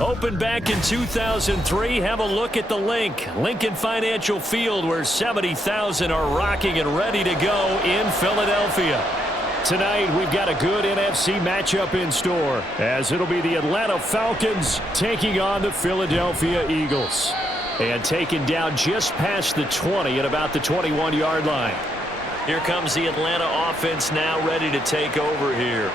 Opened back in 2003. Have a look at the link. Lincoln Financial Field, where 70,000 are rocking and ready to go in Philadelphia. Tonight, we've got a good NFC matchup in store, as it'll be the Atlanta Falcons taking on the Philadelphia Eagles. And taken down just past the 20 at about the 21-yard line. Here comes the Atlanta offense now ready to take over here.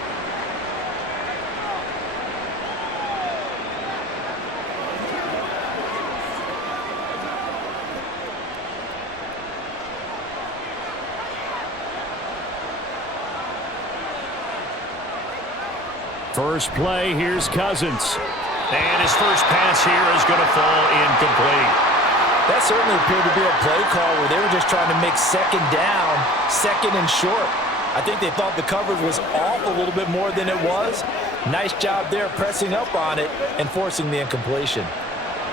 First play, here's Cousins. And his first pass here is going to fall incomplete. That certainly appeared to be a play call where they were just trying to make second down, second and short. I think they thought the coverage was off a little bit more than it was. Nice job there pressing up on it and forcing the incompletion.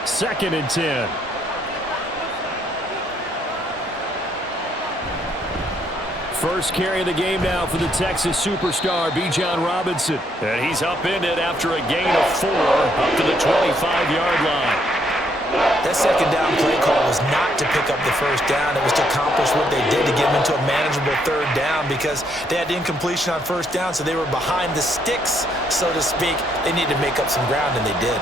2nd and 10. First carry of the game now for the Texas superstar, Bijan Robinson. And he's upended after a gain of 4 up to the 25-yard line. That second down play call was not to pick up the first down. It was to accomplish what they did, to get them into a manageable third down, because they had incompletion on first down, so they were behind the sticks, so to speak. They needed to make up some ground, and they did.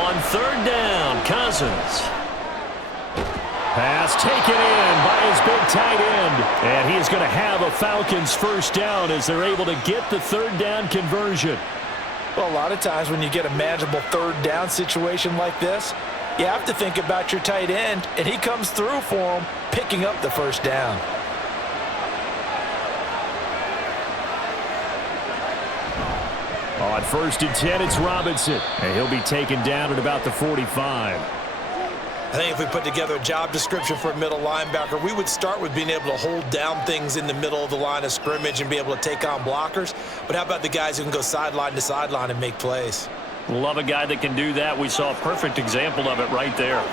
On 3rd down, Cousins. Pass taken in by his big tight end. And he's going to have a Falcons first down as they're able to get the 3rd down conversion. Well, a lot of times when you get a manageable 3rd down situation like this, you have to think about your tight end, and he comes through for him, picking up the first down. On 1st and 10, it's Robinson. And he'll be taken down at about the 45. I think if we put together a job description for a middle linebacker, we would start with being able to hold down things in the middle of the line of scrimmage and be able to take on blockers. But how about the guys who can go sideline to sideline and make plays? Love a guy that can do that. We saw a perfect example of it right there.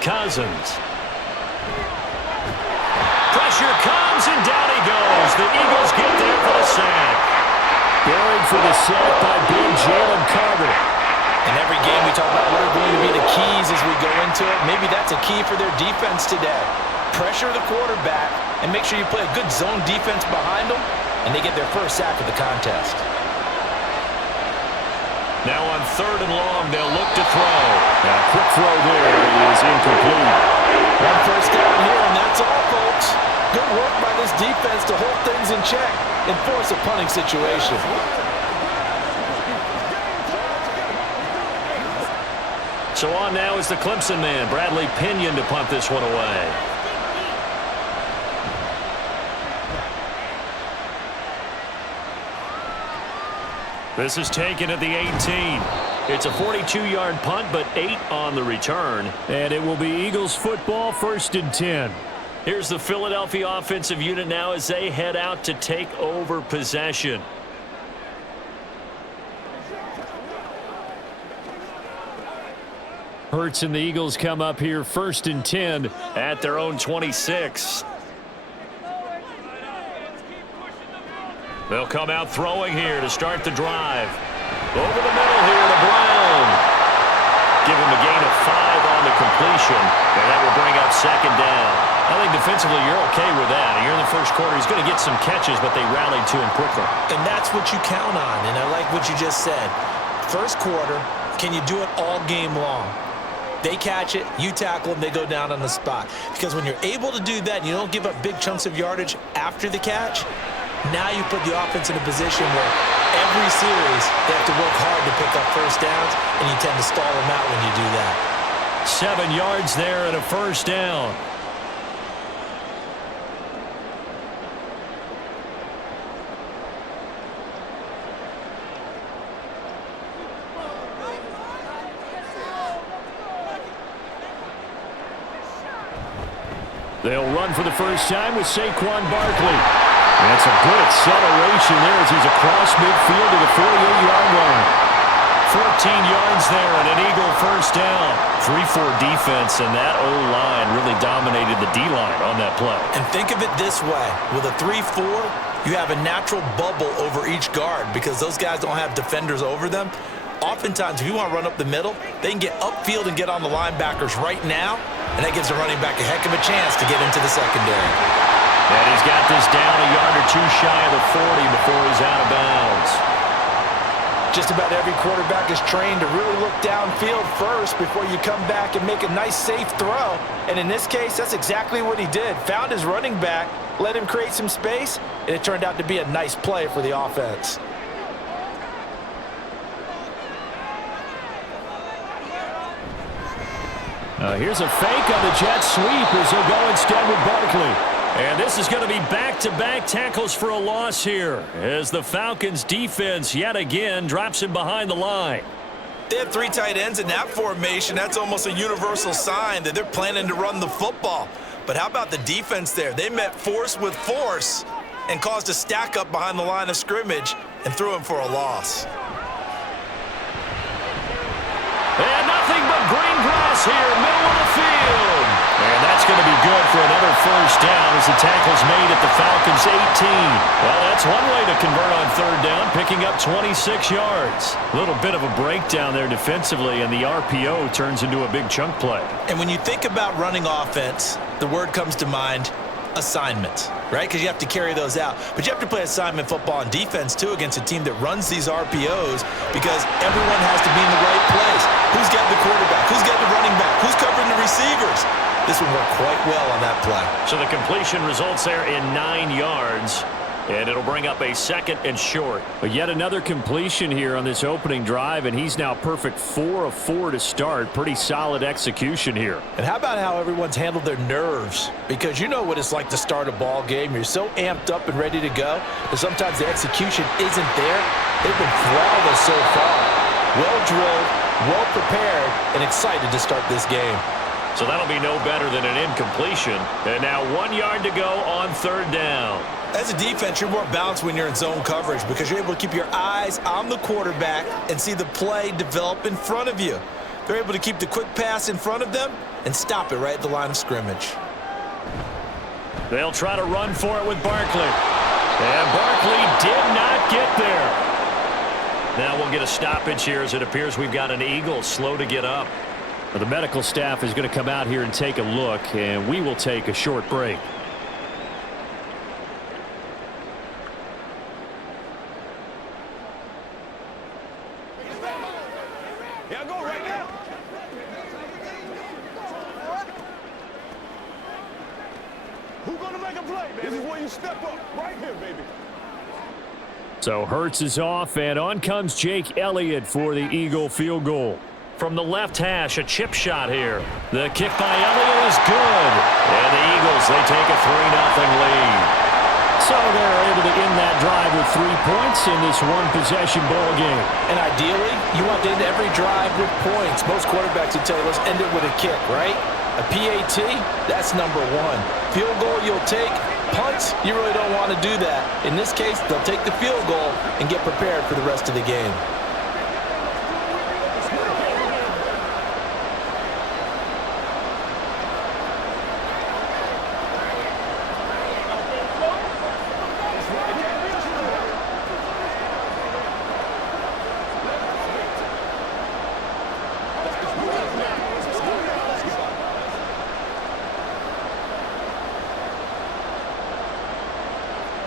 Cousins. Pressure comes, and down he goes. The Eagles get there for the sack. Buried for the sack by big Jalen Carter. In every game we talk about what are going to be the keys as we go into it. Maybe that's a key for their defense today. Pressure the quarterback and make sure you play a good zone defense behind them, and they get their first sack of the contest. Now on 3rd and long, they'll look to throw. Now quick throw there is incomplete. One first down here, and that's all, folks. Good work by this defense to hold things in check and force a punting situation. So on now is the Clemson man, Bradley Pinion, to punt this one away. This is taken at the 18. It's a 42-yard punt, but 8 on the return. And it will be Eagles football, 1st and 10. Here's the Philadelphia offensive unit now as they head out to take over possession. Hurts and the Eagles come up here 1st and 10 at their own 26. They'll come out throwing here to start the drive. Over the middle here to Brown. Give him a gain of 5 on the completion, and that will bring up 2nd down. I think defensively you're okay with that. You're in the first quarter. He's going to get some catches, but they rallied to him quickly. And that's what you count on, and I like what you just said. First quarter, can you do it all game long? They catch it, you tackle them, they go down on the spot. Because when you're able to do that and you don't give up big chunks of yardage after the catch, now you put the offense in a position where every series they have to work hard to pick up first downs, and you tend to stall them out when you do that. 7 yards there and a first down. They'll run for the first time with Saquon Barkley. That's a good acceleration there as he's across midfield to the 48-yard line. 14 yards there and an Eagle first down. 3-4 defense, and that O-line really dominated the D-line on that play. And think of it this way. With a 3-4, you have a natural bubble over each guard because those guys don't have defenders over them. Oftentimes, if you want to run up the middle, they can get upfield and get on the linebackers right now, and that gives the running back a heck of a chance to get into the secondary. And he's got this down a yard or two shy of the 40 before he's out of bounds. Just about every quarterback is trained to really look downfield first before you come back and make a nice, safe throw. And in this case, that's exactly what he did. Found his running back, let him create some space, and it turned out to be a nice play for the offense. Here's a fake on the jet sweep as they'll go instead with Barkley. And this is going to be back-to-back tackles for a loss here as the Falcons defense yet again drops him behind the line. They have three tight ends in that formation. That's almost a universal sign that they're planning to run the football. But how about the defense there? They met force with force and caused a stack up behind the line of scrimmage and threw him for a loss. And nothing but green grass here, middle of the field. And that's going to be good for another first down as the tackle's made at the Falcons' 18. Well, that's one way to convert on third down, picking up 26 yards. A little bit of a breakdown there defensively, and the RPO turns into a big chunk play. And when you think about running offense, the word comes to mind, assignment, right? Because you have to carry those out. But you have to play assignment football on defense, too, against a team that runs these RPOs because everyone has to be in the right place. Who's got the quarterback? Who's got the running back? Who's covering the receivers? This will work quite well on that play. So the completion results there in 9 yards. And it'll bring up a second and short. But yet another completion here on this opening drive, and he's now perfect 4 of 4 to start. Pretty solid execution here. And how about how everyone's handled their nerves? Because you know what it's like to start a ball game. You're so amped up and ready to go that sometimes the execution isn't there. They've been flawless so far. Well drilled, well prepared, and excited to start this game. So that'll be no better than an incompletion. And now 1 yard to go on third down. As a defense, you're more balanced when you're in zone coverage because you're able to keep your eyes on the quarterback and see the play develop in front of you. They're able to keep the quick pass in front of them and stop it right at the line of scrimmage. They'll try to run for it with Barkley. And Barkley did not get there. Now we'll get a stoppage here as it appears we've got an Eagle slow to get up. The medical staff is going to come out here and take a look, and we will take a short break. Yeah, go right now. Who's gonna make a play, baby? This is where you step up, right here, baby. So Hurts is off, and on comes Jake Elliott for the Eagle field goal. From the left hash, a chip shot here. The kick by Elliott is good. And the Eagles, they take a 3-0 lead. So they're able to end that drive with 3 points in this one-possession ball game. And ideally, you want to end every drive with points. Most quarterbacks would tell you, let's end it with a kick, right? A PAT, that's number 1. Field goal, you'll take. Punts, you really don't want to do that. In this case, they'll take the field goal and get prepared for the rest of the game.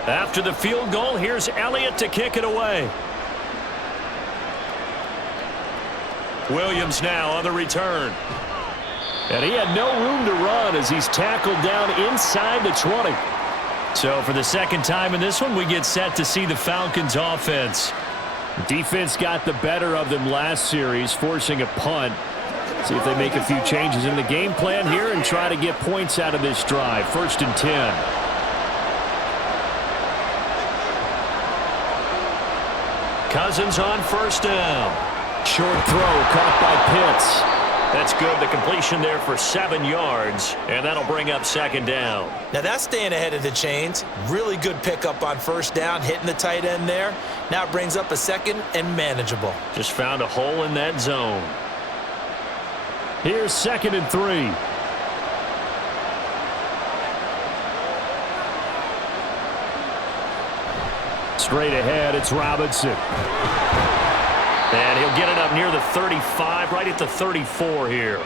After the field goal, here's Elliott to kick it away. Williams now on the return. And he had no room to run as he's tackled down inside the 20. So for the second time in this one, we get set to see the Falcons offense. Defense got the better of them last series, forcing a punt. See if they make a few changes in the game plan here and try to get points out of this drive. 1st and 10. Cousins on first down. Short throw caught by Pitts. That's good. The completion there for 7 yards, and that'll bring up second down. Now that's staying ahead of the chains. Really good pickup on first down, hitting the tight end there. Now it brings up a second and manageable. Just found a hole in that zone. Here's 2nd and 3. Straight ahead, it's Robinson. And he'll get it up near the 35, right at the 34 here.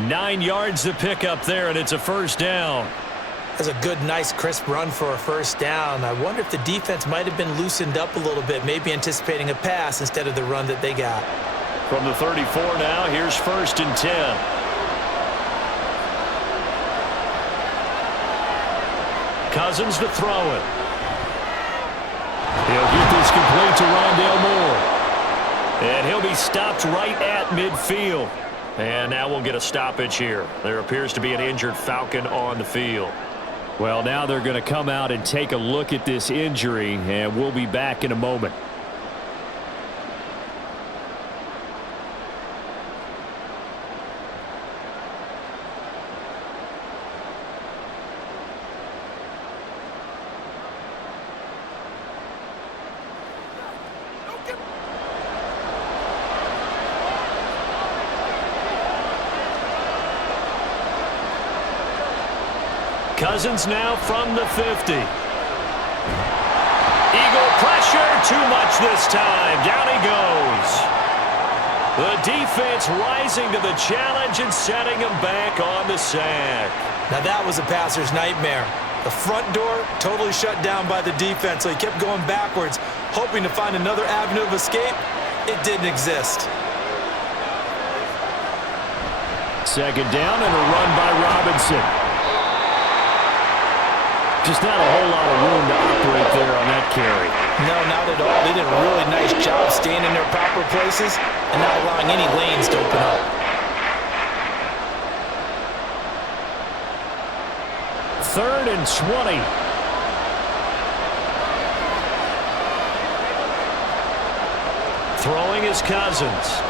9 yards to pick up there, and it's a first down. That's a good, nice, crisp run for a first down. I wonder if the defense might have been loosened up a little bit, maybe anticipating a pass instead of the run that they got. From the 34 now, here's 1st and 10. Cousins to throw it. He'll get this complete to Rondale Moore. And he'll be stopped right at midfield. And now we'll get a stoppage here. There appears to be an injured Falcon on the field. Well, now they're going to come out and take a look at this injury, and we'll be back in a moment. Cousins now from the 50. Eagle pressure, too much this time. Down he goes. The defense rising to the challenge and setting him back on the sack. Now that was a passer's nightmare. The front door totally shut down by the defense, so he kept going backwards, hoping to find another avenue of escape. It didn't exist. 2nd down and a run by Robinson. Just not a whole lot of room to operate there on that carry. No, not at all. They did a really nice job staying in their proper places and not allowing any lanes to open up. 3rd and 20. Throwing is Cousins.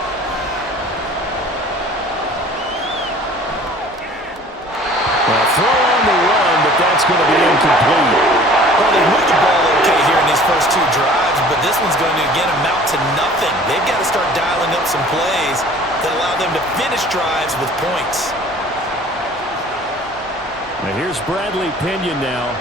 Throw on the run, but that's going to be incomplete. Well, they moved the ball okay here in these first 2 drives, but this one's going to, again, amount to nothing. They've got to start dialing up some plays that allow them to finish drives with points. Now here's Bradley Pinion now.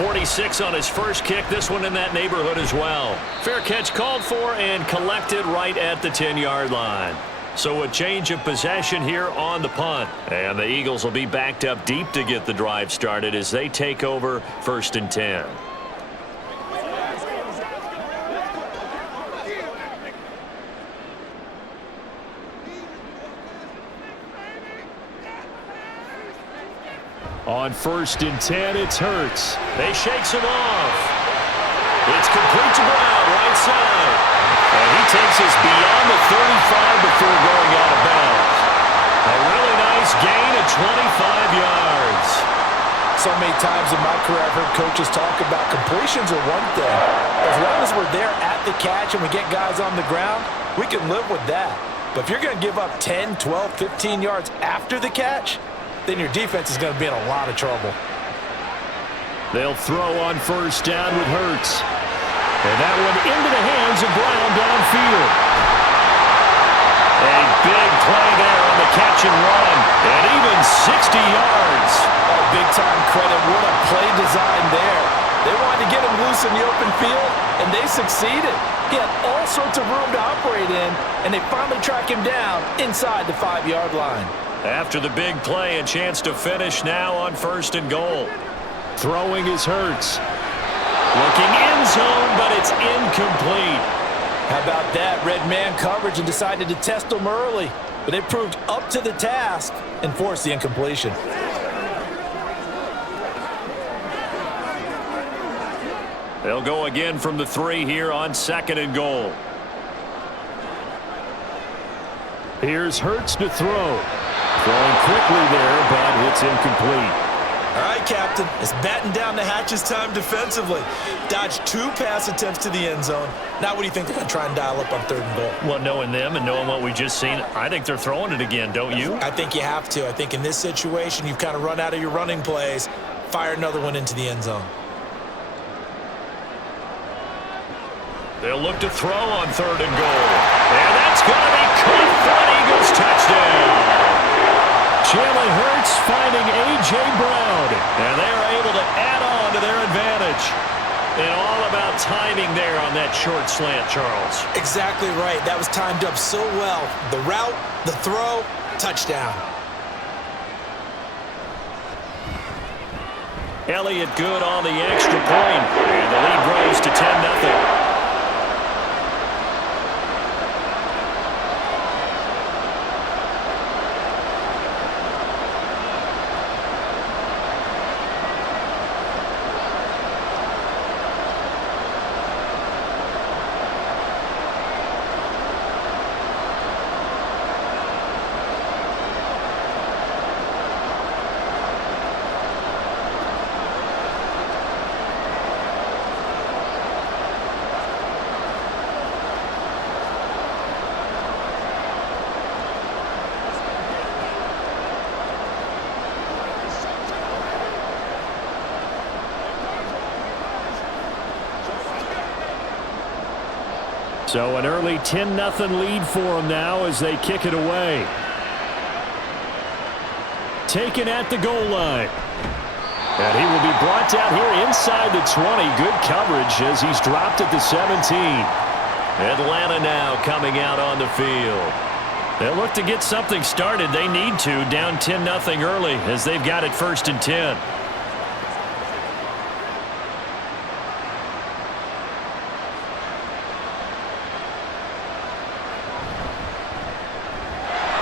.46 on his first kick. This one in that neighborhood as well. Fair catch called for and collected right at the 10-yard line. So a change of possession here on the punt. And the Eagles will be backed up deep to get the drive started as they take over 1st and 10. On 1st and 10, it's Hurts. They shakes him off. It's complete to Brown, right side. And he takes us beyond the 35 before going out of bounds. A really nice gain of 25 yards. So many times in my career I've heard coaches talk about completions are one thing. As long as we're there at the catch and we get guys on the ground, we can live with that. But if you're going to give up 10, 12, 15 yards after the catch, then your defense is going to be in a lot of trouble. They'll throw on 1st down with Hurts. And that one into the hands of Brown downfield. A big play there on the catch and run. And even 60 yards. Oh, big-time credit. What a play design there. They wanted to get him loose in the open field, and they succeeded. He had all sorts of room to operate in, and they finally track him down inside the 5-yard line. After the big play, a chance to finish now on 1st and goal. Throwing is Hurts. Looking end zone, but it's incomplete. How about that? Red man coverage and decided to test them early. But they proved up to the task and forced the incompletion. They'll go again from the 3 here on 2nd and goal. Here's Hurts to throw. Throwing quickly there, but it's incomplete. All right, Captain. It's batten down the hatches time defensively. Dodged 2 pass attempts to the end zone. Now what do you think they're going to try and dial up on 3rd and goal? Well, knowing them and knowing what we just seen, I think they're throwing it again, don't you? I think you have to. I think in this situation, you've kind of run out of your running plays. Fire another one into the end zone. They'll look to throw on 3rd and goal. And that's going to be caught for an Eagles touchdown. Jalen Hurts finding A.J. Brown. And they're able to add on to their advantage. And all about timing there on that short slant, Charles. Exactly right. That was timed up so well. The route, the throw, touchdown. Elliott good on the extra point. And the lead grows to 10-0. So an early 10-0 lead for them now as they kick it away. Taken at the goal line. And he will be brought down here inside the 20. Good coverage as he's dropped at the 17. Atlanta now coming out on the field. They'll look to get something started. They need to, down 10-0 early as they've got it 1st and 10.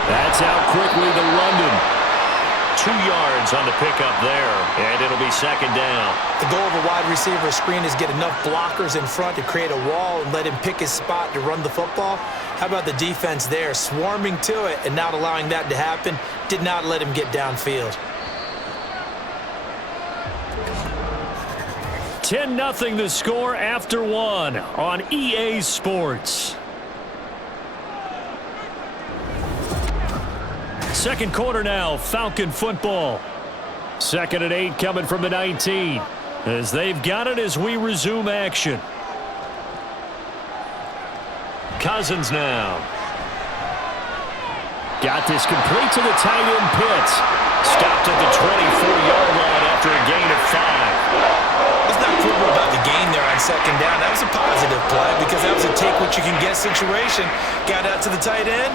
That's out quickly to London. 2 yards on the pickup there, and it'll be 2nd down. The goal of a wide receiver screen is get enough blockers in front to create a wall and let him pick his spot to run the football. How about the defense there, swarming to it and not allowing that to happen? Did not let him get downfield. 10-0 the score after 1 on EA Sports. 2nd quarter now, Falcon football. 2nd and 8 coming from the 19 as they've got it as we resume action. Cousins now. Got this complete to the tight end Pitts. Stopped at the 24-yard line after a gain of 5. Let's not quibble about the gain there on 2nd down. That was a positive play because that was a take-what-you-can-get situation. Got out to the tight end.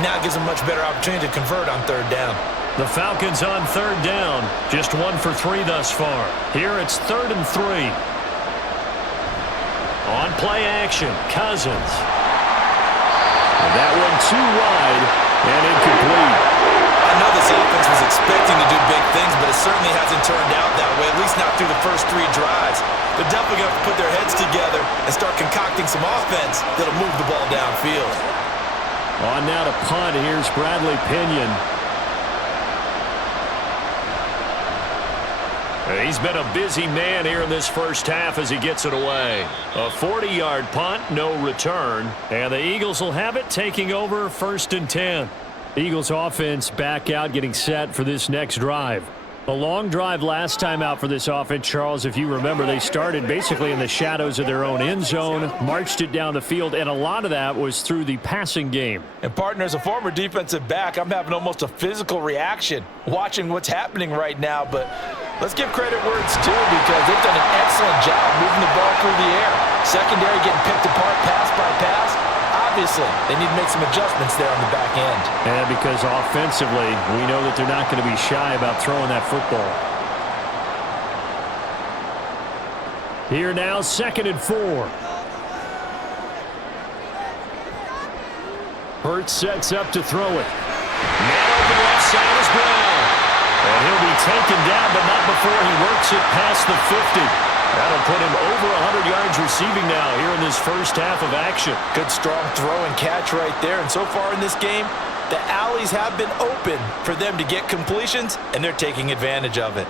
Now it gives them a much better opportunity to convert on 3rd down. The Falcons on 3rd down. Just 1 for 3 thus far. Here it's 3rd and 3. On play action, Cousins. And that one too wide and incomplete. I know this offense was expecting to do big things, but it certainly hasn't turned out that way, at least not through the first 3 drives. They're definitely going to have to put their heads together and start concocting some offense that'll move the ball downfield. On now to punt. Here's Bradley Pinion. He's been a busy man here in this first half as he gets it away. A 40-yard punt, no return. And the Eagles will have it, taking over 1st and 10. Eagles offense back out, getting set for this next drive. A long drive last time out for this offense, Charles. If you remember, they started basically in the shadows of their own end zone, marched it down the field, and a lot of that was through the passing game. And, partner, as a former defensive back, I'm having almost a physical reaction watching what's happening right now. But let's give credit where it's due because they've done an excellent job moving the ball through the air. Secondary getting picked apart pass by pass. Obviously, they need to make some adjustments there on the back end. And because offensively, we know that they're not going to be shy about throwing that football. Here now, 2nd and 4. Hurts sets up to throw it. Man open left side is Brown. And he'll be taken down, but not before he works it past the 50. That'll put him over 100 yards receiving now here in this first half of action. Good strong throw and catch right there. And so far in this game, the alleys have been open for them to get completions, and they're taking advantage of it.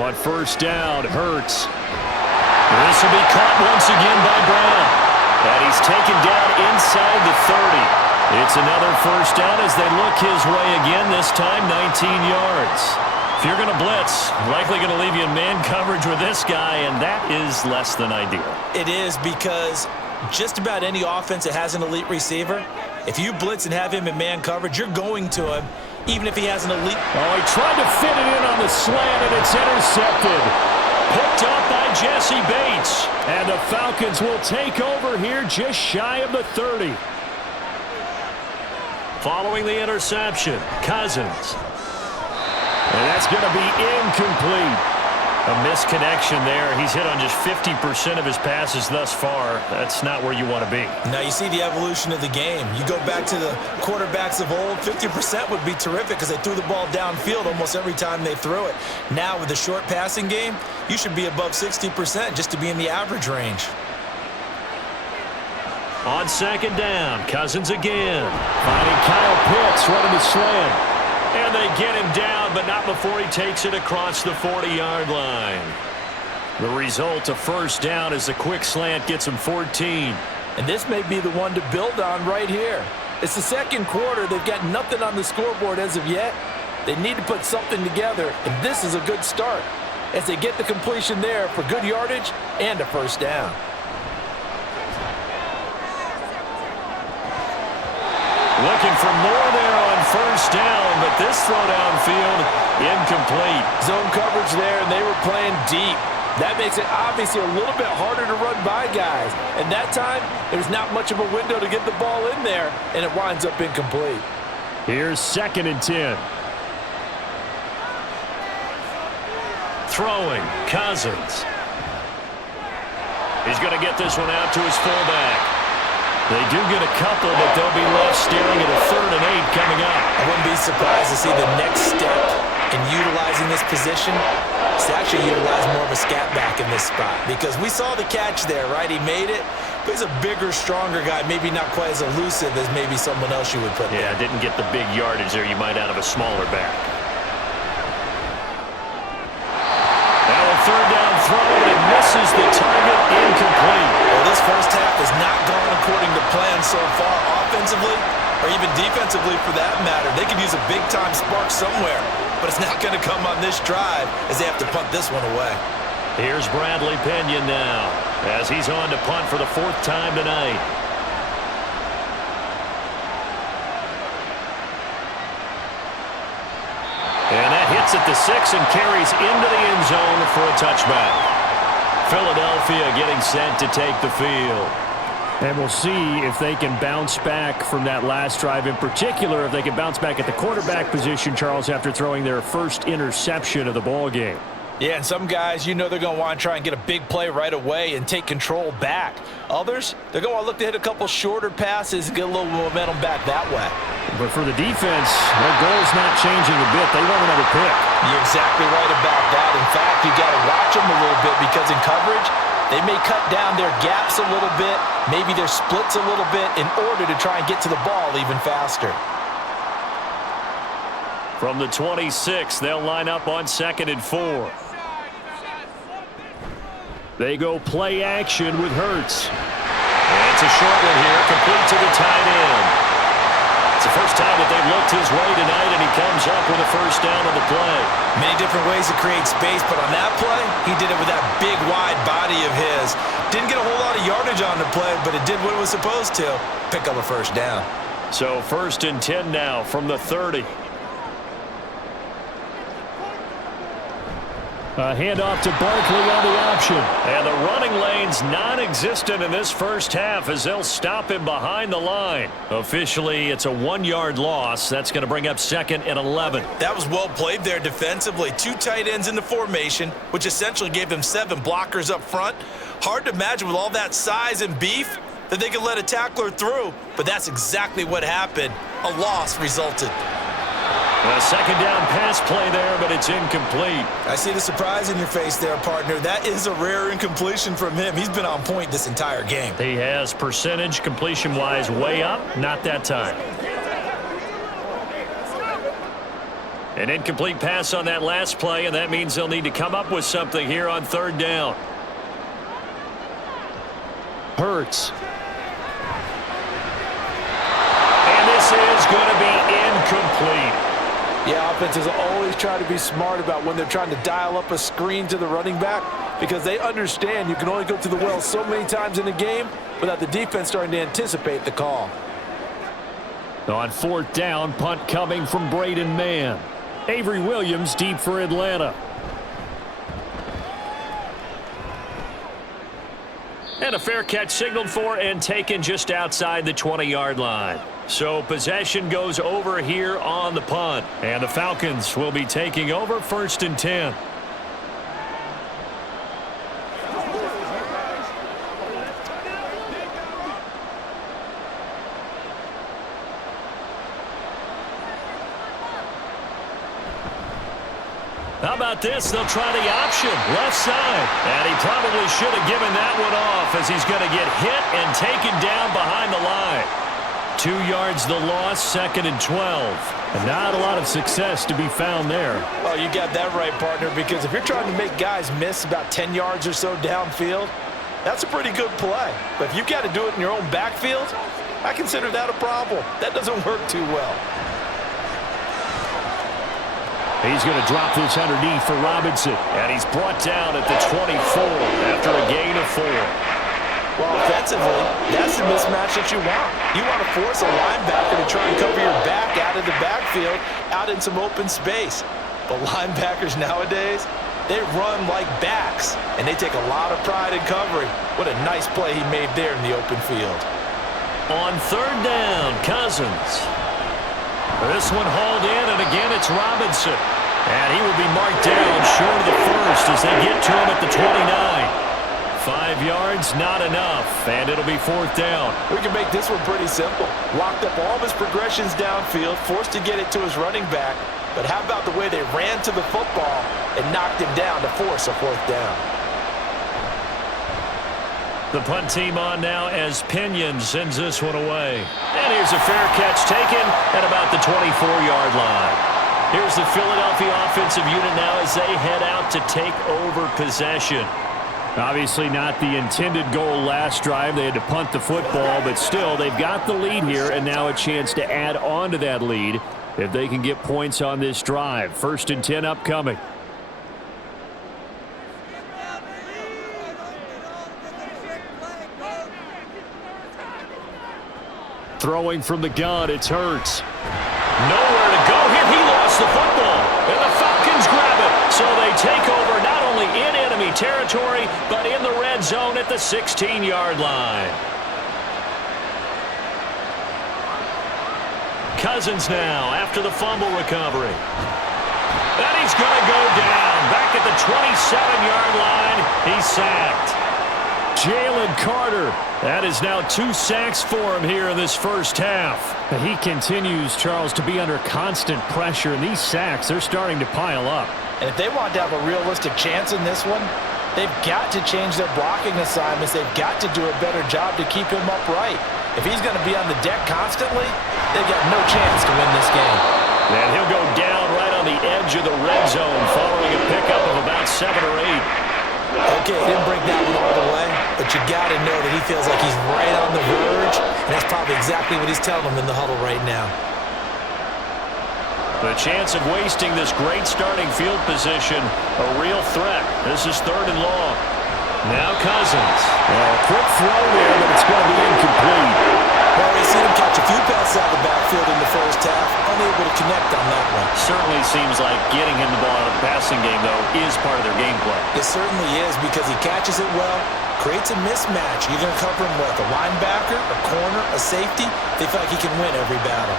On first down, Hurts. This will be caught once again by Brown. And he's taken down inside the 30. It's another first down as they look his way again, this time 19 yards. If you're going to blitz, likely going to leave you in man coverage with this guy, and that is less than ideal. It is, because just about any offense that has an elite receiver, if you blitz and have him in man coverage, you're going to him, even if he has an elite. Oh, he tried to fit it in on the slant, and it's intercepted. Picked up by Jesse Bates. And the Falcons will take over here just shy of the 30. Following the interception, Cousins. And that's going to be incomplete. A misconnection there. He's hit on just 50% of his passes thus far. That's not where you want to be. Now you see the evolution of the game. You go back to the quarterbacks of old, 50% would be terrific because they threw the ball downfield almost every time they threw it. Now with the short passing game, you should be above 60% just to be in the average range. On second down, Cousins again. Finding Kyle Pitts running the slant. And they get him down, but not before he takes it across the 40-yard line. The result, a first down, as the quick slant gets him 14. And this may be the one to build on right here. It's the second quarter. They've got nothing on the scoreboard as of yet. They need to put something together, and this is a good start as they get the completion there for good yardage and a first down. Looking for more there on first down, but this throw downfield, incomplete. Zone coverage there, and they were playing deep. That makes it obviously a little bit harder to run by guys. And that time, there's not much of a window to get the ball in there, and it winds up incomplete. Here's 2nd and 10. Throwing, Cousins. He's going to get this one out to his fullback. They do get a couple, but they'll be left staring at a 3rd and 8 coming up. I wouldn't be surprised to see the next step in utilizing this position is to actually utilize more of a scat back in this spot, because we saw the catch there, right? He made it, but he's a bigger, stronger guy, maybe not quite as elusive as maybe someone else you would put there. Yeah, didn't get the big yardage there you might out of a smaller back. Now a 3rd down throw, and it misses the target, incomplete. Well, this first half has not gone according to plan so far, offensively or even defensively for that matter. They could use a big-time spark somewhere, but it's not going to come on this drive as they have to punt this one away. Here's Bradley Pinion now as he's on to punt for the 4th time tonight. And that hits at the 6 and carries into the end zone for a touchback. Philadelphia getting set to take the field. And we'll see if they can bounce back from that last drive, in particular if they can bounce back at the quarterback position, Charles, after throwing their first interception of the ball game. Yeah, and some guys, you know they're going to want to try and get a big play right away and take control back. Others, they're going to want to look to hit a couple shorter passes and get a little momentum back that way. But for the defense, their goal's not changing a bit. They want another pick. You're exactly right about that. In fact, you got to watch them a little bit, because in coverage, they may cut down their gaps a little bit, maybe their splits a little bit, in order to try and get to the ball even faster. From the 26, they'll line up on 2nd and 4. They go play action with Hurts. And it's a short one here, complete to the tight end. It's the first time that they've looked his way tonight, and he comes up with a first down on the play. Many different ways to create space, but on that play, he did it with that big, wide body of his. Didn't get a whole lot of yardage on the play, but it did what it was supposed to. Pick up a first down. So 1st and 10 now from the 30. A handoff to Barkley on the option. And the running lane's non-existent in this first half as they'll stop him behind the line. Officially, it's a 1-yard loss. That's going to bring up 2nd and 11. That was well played there defensively. 2 tight ends in the formation, which essentially gave them 7 blockers up front. Hard to imagine with all that size and beef that they could let a tackler through, but that's exactly what happened. A loss resulted. A 2nd down pass play there, but it's incomplete. I see the surprise in your face there, partner. That is a rare incompletion from him. He's been on point this entire game. He has percentage completion-wise way up. Not that time. An incomplete pass on that last play, and that means they'll need to come up with something here on third down. Hurts. And this is going to be incomplete. Yeah, offenses always try to be smart about when they're trying to dial up a screen to the running back because they understand you can only go to the well so many times in a game without the defense starting to anticipate the call. On fourth down, punt coming from Braden Mann. Avery Williams deep for Atlanta. And a fair catch signaled for and taken just outside the 20-yard line. So possession goes over here on the punt. And the Falcons will be taking over 1st and 10. How about this? They'll try the option, left side. And he probably should have given that one off as he's going to get hit and taken down behind the line. 2 yards the loss, 2nd and 12. And not a lot of success to be found there. Oh, you got that right, partner, because if you're trying to make guys miss about 10 yards or so downfield, that's a pretty good play. But if you've got to do it in your own backfield, I consider that a problem. That doesn't work too well. He's going to drop this underneath for Robinson. And he's brought down at the 24 after a gain of 4. Well, offensively, that's the mismatch that you want. You want to force a linebacker to try and cover your back out of the backfield, out in some open space. But linebackers nowadays, they run like backs, and they take a lot of pride in covering. What a nice play he made there in the open field. On third down, Cousins. This one hauled in, and again it's Robinson. And he will be marked down short of the first as they get to him at the 29. 5 yards, not enough, and it'll be 4th down. We can make this one pretty simple. Locked up all of his progressions downfield, forced to get it to his running back. But how about the way they ran to the football and knocked him down to force a 4th down? The punt team on now as Pinion sends this one away. And here's a fair catch taken at about the 24-yard line. Here's the Philadelphia offensive unit now as they head out to take over possession. Obviously not the intended goal last drive. They had to punt the football, but still they've got the lead here and now a chance to add on to that lead if they can get points on this drive. 1st and 10 upcoming. Throwing from the gun, it's Hurts. Nowhere to go here. He lost the football. And the Falcons grab it. So they take over not only in enemy territory, but in the red zone at the 16-yard line. Cousins now after the fumble recovery. And he's going to go down. Back at the 27-yard line. He's sacked. Jalen Carter. That is now 2 sacks for him here in this first half. He continues, Charles, to be under constant pressure, and these sacks, they're starting to pile up. And if they want to have a realistic chance in this one, they've got to change their blocking assignments. They've got to do a better job to keep him upright. If he's going to be on the deck constantly, they've got no chance to win this game. And he'll go down right on the edge of the red zone following a pickup of about 7 or 8. Okay, he didn't break that one all the way, but you got to know that he feels like he's right on the verge, and that's probably exactly what he's telling them in the huddle right now. The chance of wasting this great starting field position, a real threat. This is 3rd and long. Now Cousins. A quick throw there, but it's going to be incomplete. Well, we've seen him catch a few passes out of the backfield in the first half, unable to connect on that one. Certainly seems like getting him the ball out of the passing game, though, is part of their game plan. It certainly is because he catches it well, creates a mismatch. You're going to cover him with a linebacker, a corner, a safety. They feel like he can win every battle.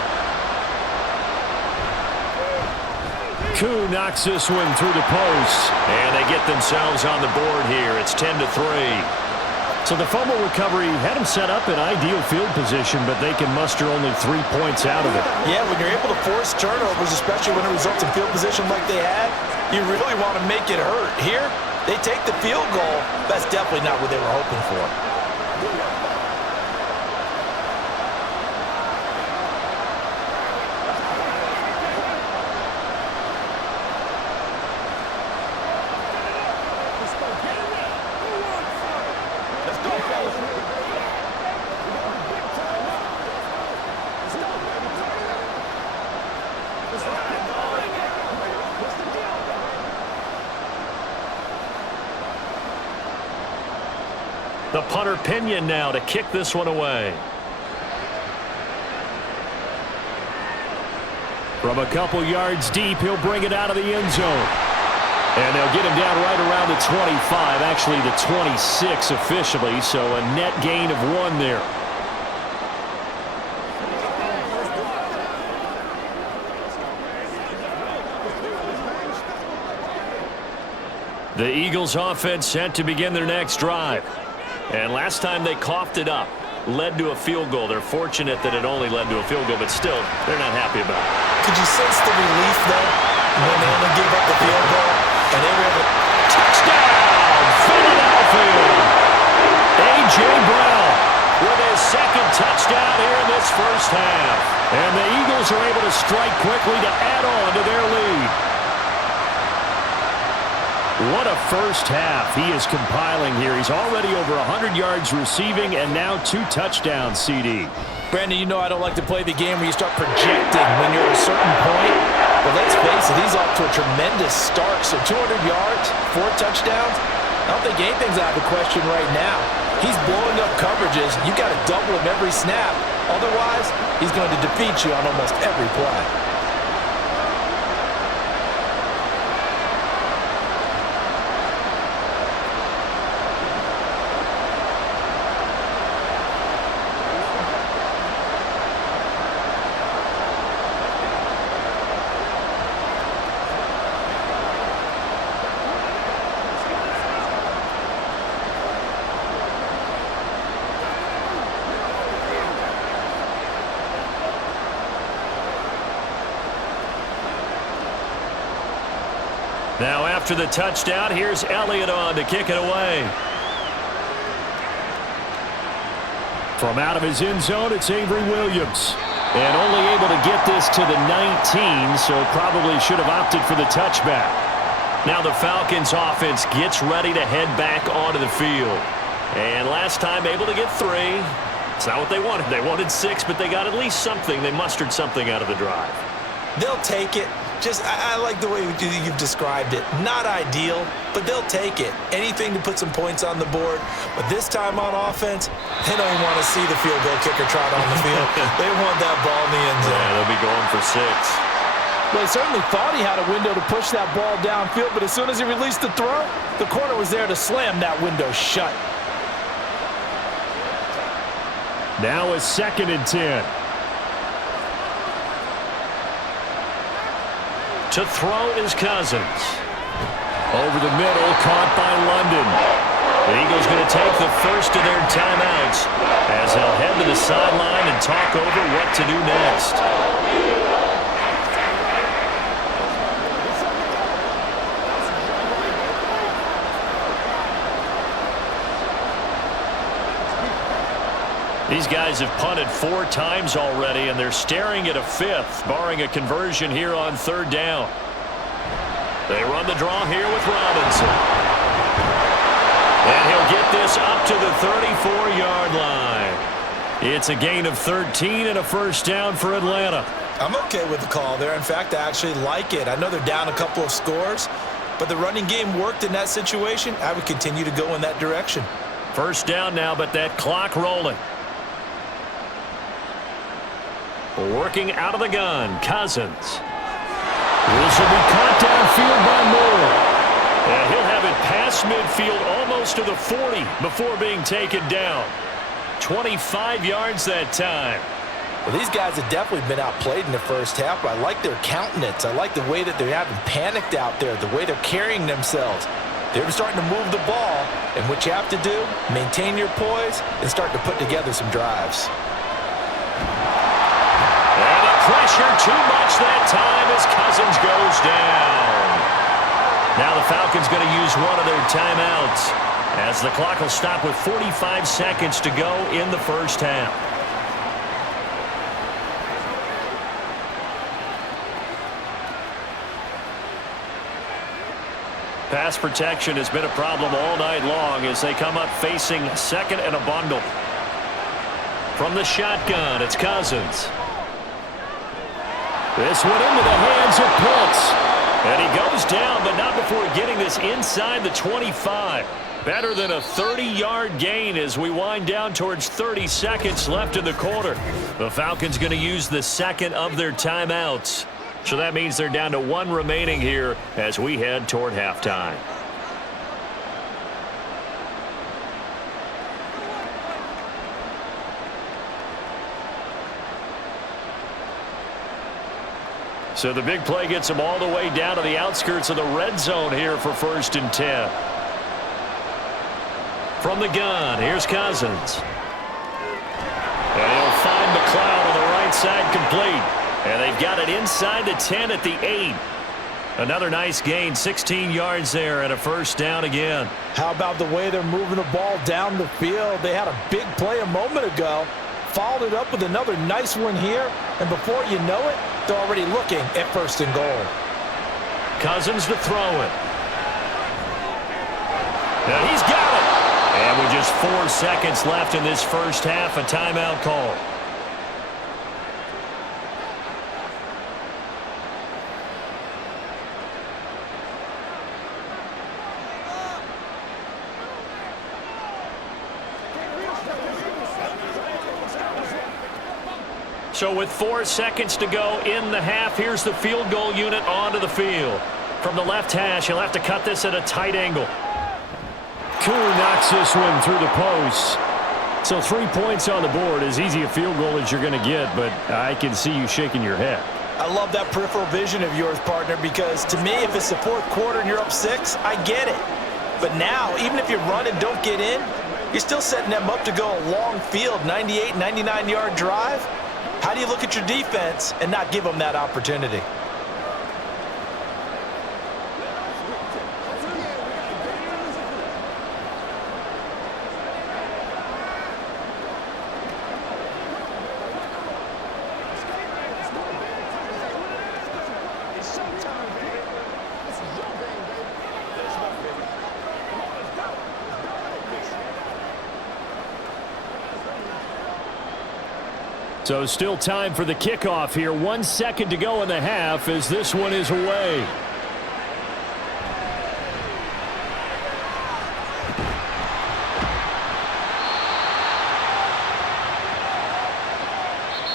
Koo knocks this one through the post, and they get themselves on the board here. It's 10-3. So the fumble recovery had them set up in ideal field position, but they can muster only 3 points out of it. Yeah, when you're able to force turnovers, especially when it results in field position like they had, you really want to make it hurt. Here, they take the field goal. That's definitely not what they were hoping for. The punter Pinion now to kick this one away. From a couple yards deep, he'll bring it out of the end zone. And they'll get him down right around the 25, actually the 26 officially, so a net gain of 1 there. The Eagles offense set to begin their next drive. And last time they coughed it up, led to a field goal. They're fortunate that it only led to a field goal, but still, they're not happy about it. Could you sense the relief, though, when they only gave up the field goal? And they were able to... Touchdown, Philadelphia! A.J. Brown with his second touchdown here in this first half. And the Eagles are able to strike quickly to add on to their lead. What a first half he is compiling here. He's already over 100 yards receiving and now 2 touchdowns, CD. Brandon, you know I don't like to play the game where you start projecting when you're at a certain point. But let's face it, he's off to a tremendous start. So 200 yards, 4 touchdowns. I don't think anything's out of the question right now. He's blowing up coverages. You got to double him every snap. Otherwise, he's going to defeat you on almost every play. Now after the touchdown, here's Elliott on to kick it away. From out of his end zone, it's Avery Williams. And only able to get this to the 19, so probably should have opted for the touchback. Now the Falcons offense gets ready to head back onto the field. And last time able to get 3. It's not what they wanted. They wanted 6, but they got at least something. They mustered something out of the drive. They'll take it. I like the way you've described it. Not ideal, but they'll take it. Anything to put some points on the board. But this time on offense, they don't even want to see the field goal kicker trot on the field. They want that ball in the end zone. Yeah, they'll be going for 6. Well, he certainly thought he had a window to push that ball downfield, but as soon as he released the throw, the corner was there to slam that window shut. Now a 2nd and 10. To throw is Cousins. Over the middle, caught by London. The Eagles going to take the first of their timeouts as they'll head to the sideline and talk over what to do next. These guys have punted 4 times already, and they're staring at a 5th, barring a conversion here on 3rd down. They run the draw here with Robinson. And he'll get this up to the 34-yard line. It's a gain of 13 and a first down for Atlanta. I'm okay with the call there. In fact, I actually like it. I know they're down a couple of scores, but the running game worked in that situation. I would continue to go in that direction. First down now, but that clock rolling. Working out of the gun, Cousins. This will be caught downfield by Moore. And he'll have it past midfield almost to the 40 before being taken down. 25 yards that time. Well, these guys have definitely been outplayed in the first half, but I like their countenance. I like the way that they're having panicked out there, the way they're carrying themselves. They're starting to move the ball, and what you have to do, maintain your poise and start to put together some drives. Pressure too much that time as Cousins goes down. Now the Falcons going to use one of their timeouts as the clock will stop with 45 seconds to go in the first half. Pass protection has been a problem all night long as they come up facing 2nd and a bundle. From the shotgun, it's Cousins. This one into the hands of Pitts. And he goes down, but not before getting this us inside the 25. Better than a 30-yard gain as we wind down towards 30 seconds left in the quarter. The Falcons going to use the second of their timeouts. So that means they're down to one remaining here as we head toward halftime. So the big play gets them all the way down to the outskirts of the red zone here for 1st and 10. From the gun, here's Cousins. And he'll find McLeod on the right side complete. And they've got it inside the 10 at the 8. Another nice gain, 16 yards there, and a 1st down again. How about the way they're moving the ball down the field? They had a big play a moment ago, followed it up with another nice one here, and before you know it, they're already looking at 1st and goal. Cousins to throw it. And he's got it. And with just 4 seconds left in this first half, a timeout call. So with 4 seconds to go in the half, here's the field goal unit onto the field. From the left hash, he'll have to cut this at a tight angle. Kuhn knocks this one through the post. So 3 points on the board, as easy a field goal as you're going to get, but I can see you shaking your head. I love that peripheral vision of yours, partner, because to me, if it's the 4th quarter and you're up 6, I get it. But now, even if you run and don't get in, you're still setting them up to go a long field, 98, 99-yard drive. How do you look at your defense and not give them that opportunity? So still time for the kickoff here. 1 second to go in the half as this one is away.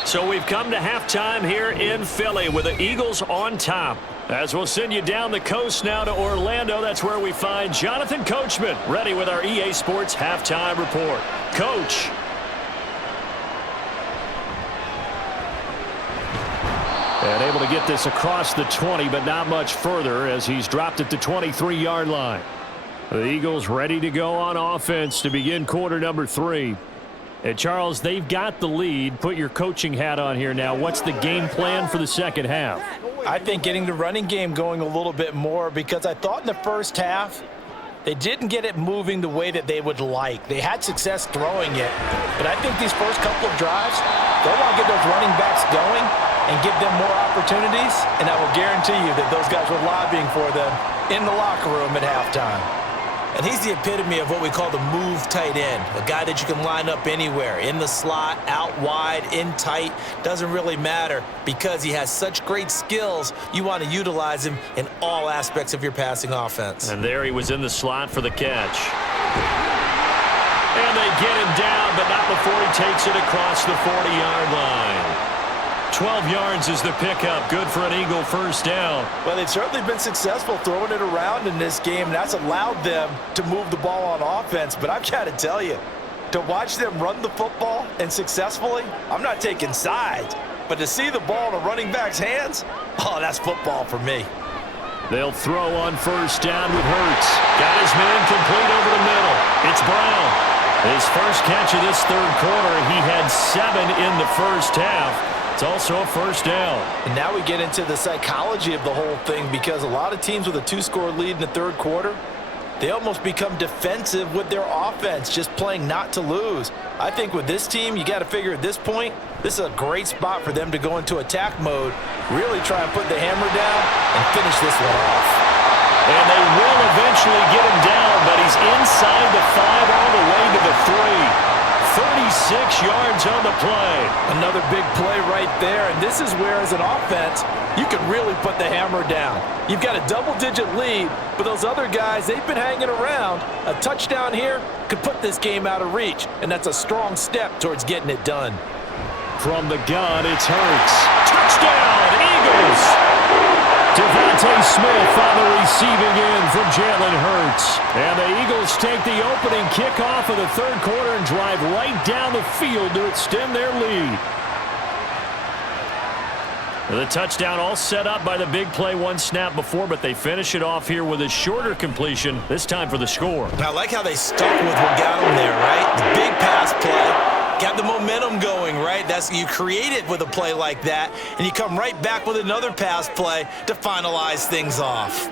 So we've come to halftime here in Philly with the Eagles on top. As we'll send you down the coast now to Orlando, that's where we find Jonathan Coachman ready with our EA Sports halftime report. Coach. And able to get this across the 20, but not much further as he's dropped it to 23-yard line. The Eagles ready to go on offense to begin quarter number 3. And Charles, they've got the lead. Put your coaching hat on here now. What's the game plan for the second half? I think getting the running game going a little bit more, because I thought in the first half they didn't get it moving the way that they would like. They had success throwing it, but I think these first couple of drives, they want to get those running backs going and give them more opportunities, and I will guarantee you that those guys were lobbying for them in the locker room at halftime. And he's the epitome of what we call the move tight end, a guy that you can line up anywhere, in the slot, out wide, in tight, doesn't really matter because he has such great skills. You want to utilize him in all aspects of your passing offense. And there he was in the slot for the catch. And they get him down, but not before he takes it across the 40-yard line. 12 yards is the pickup. Good for an Eagle first down. Well, they've certainly been successful throwing it around in this game, and that's allowed them to move the ball on offense. But I've got to tell you, to watch them run the football and successfully, I'm not taking sides, but to see the ball in a running back's hands, oh, that's football for me. They'll throw on first down with Hurts. Got his man complete over the middle. It's Brown. His first catch of this third quarter. He had 7 in the first half. It's also a first down. And now we get into the psychology of the whole thing, because a lot of teams with a 2-score lead in the third quarter, they almost become defensive with their offense, just playing not to lose. I think with this team, you got to figure at this point, this is a great spot for them to go into attack mode, really try and put the hammer down and finish this one off. And they will eventually get him down, but he's inside the 5 all the way to the 3. 36 yards on the play. Another big play right there, and this is where, as an offense, you can really put the hammer down. You've got a double-digit lead, but those other guys, they've been hanging around. A touchdown here could put this game out of reach, and that's a strong step towards getting it done. From the gun, it's Hurts. Touchdown, Eagles! Devontae Smith on the receiving end from Jalen Hurts. And the Eagles take the opening kickoff of the third quarter and drive right down the field to extend their lead. The touchdown all set up by the big play one snap before, but they finish it off here with a shorter completion, this time for the score. I like how they stuck with what got them there, right? The big pass play. Got the momentum going, right? You create it with a play like that, and you come right back with another pass play to finalize things off.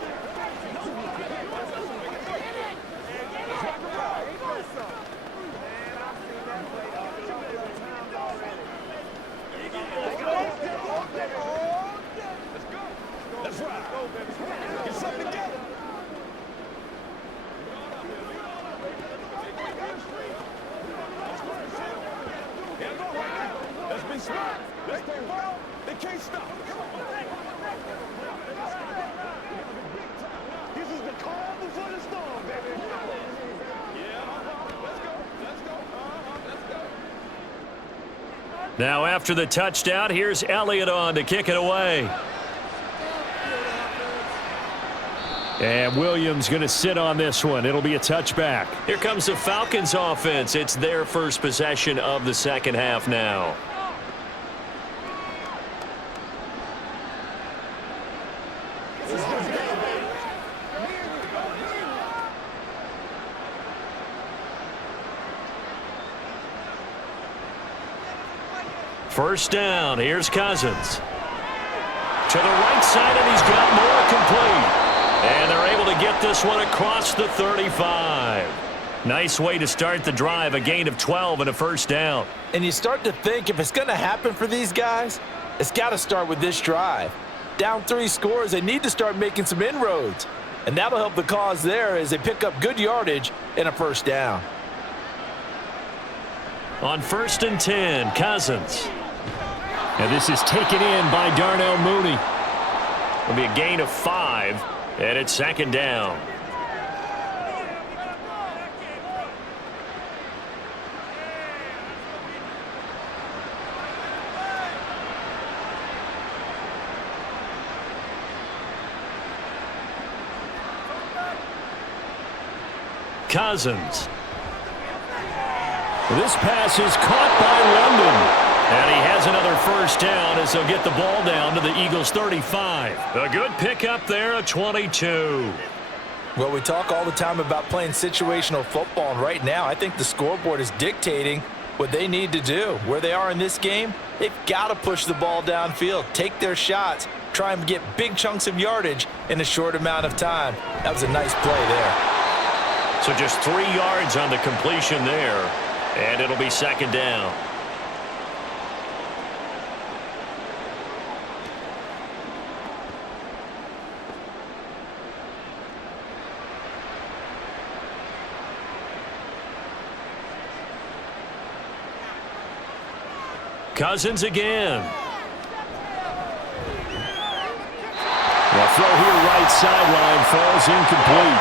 Now after the touchdown, here's Elliott on to kick it away. And Williams going to sit on this one. It'll be a touchback. Here comes the Falcons offense. It's their first possession of the second half now. First down, here's Cousins. To the right side, and he's got more complete. And they're able to get this one across the 35. Nice way to start the drive, a gain of 12 and a first down. And you start to think, if it's going to happen for these guys, it's got to start with this drive. Down 3 scores, they need to start making some inroads. And that'll help the cause there as they pick up good yardage and a first down. On 1st and 10, Cousins. And this is taken in by Darnell Mooney. It'll be a gain of 5, and it's second down. Cousins. This pass is caught by London. And he has another first down as they'll get the ball down to the Eagles' 35. A good pickup there, a 22. Well, we talk all the time about playing situational football, and right now I think the scoreboard is dictating what they need to do. Where they are in this game, they've got to push the ball downfield, take their shots, try and get big chunks of yardage in a short amount of time. That was a nice play there. So just 3 yards on the completion there, and it'll be second down. Cousins again. The throw here right sideline falls incomplete.